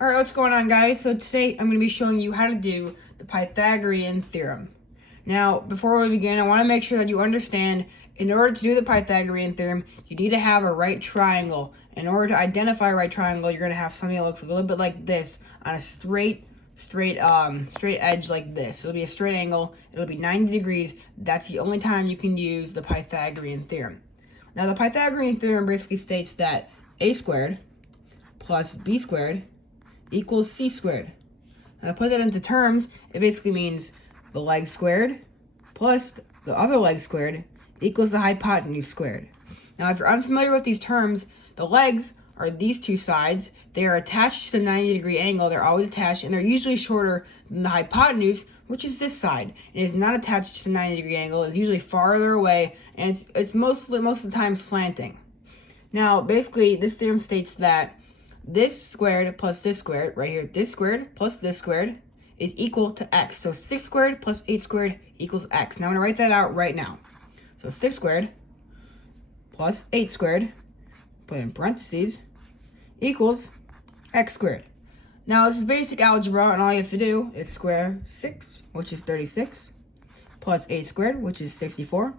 Alright, what's going on, guys? So today I'm going to be showing you how to do the Pythagorean theorem. Now, before we begin, I want to make sure that you understand, in order to do the Pythagorean theorem, you need to have a right triangle. In order to identify a right triangle, you're going to have something that looks a little bit like this on a straight edge like this. It'll be a straight angle. It'll be 90 degrees. That's the only time you can use the Pythagorean theorem. Now, the Pythagorean theorem basically states that a squared plus b squared equals c squared. Now, to put that into terms, it basically means the leg squared plus the other leg squared equals the hypotenuse squared. Now, if you're unfamiliar with these terms, the legs are these two sides. They are attached to the 90-degree angle. They're always attached, and they're usually shorter than the hypotenuse, which is this side. It is not attached to the 90-degree angle. It's usually farther away, and it's most of the time slanting. Now, basically, this theorem states that this squared plus this squared, right here, this squared plus this squared is equal to x. So 6 squared plus 8 squared equals x. Now I'm going to write that out right now. So 6 squared plus 8 squared, put in parentheses, equals x squared. Now this is basic algebra, and all you have to do is square 6, which is 36, plus 8 squared, which is 64,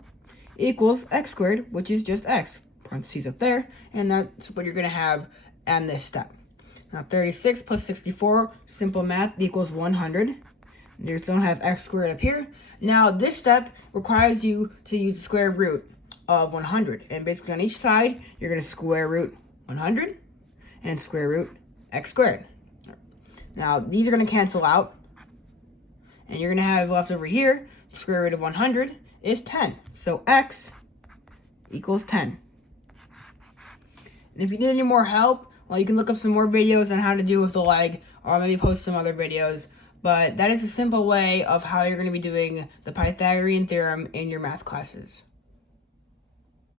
equals x squared, which is just x. Parentheses up there, and that's what you're going to have and this step. Now 36 plus 64, simple math, equals 100. You just don't have x squared up here. Now this step requires you to use the square root of 100. And basically on each side, you're going to square root 100 and square root x squared. Now these are going to cancel out. And you're going to have left over here, the square root of 100 is 10. So x equals 10. And if you need any more help, well, you can look up some more videos on how to do with the leg, or maybe post some other videos. But that is a simple way of how you're going to be doing the Pythagorean theorem in your math classes.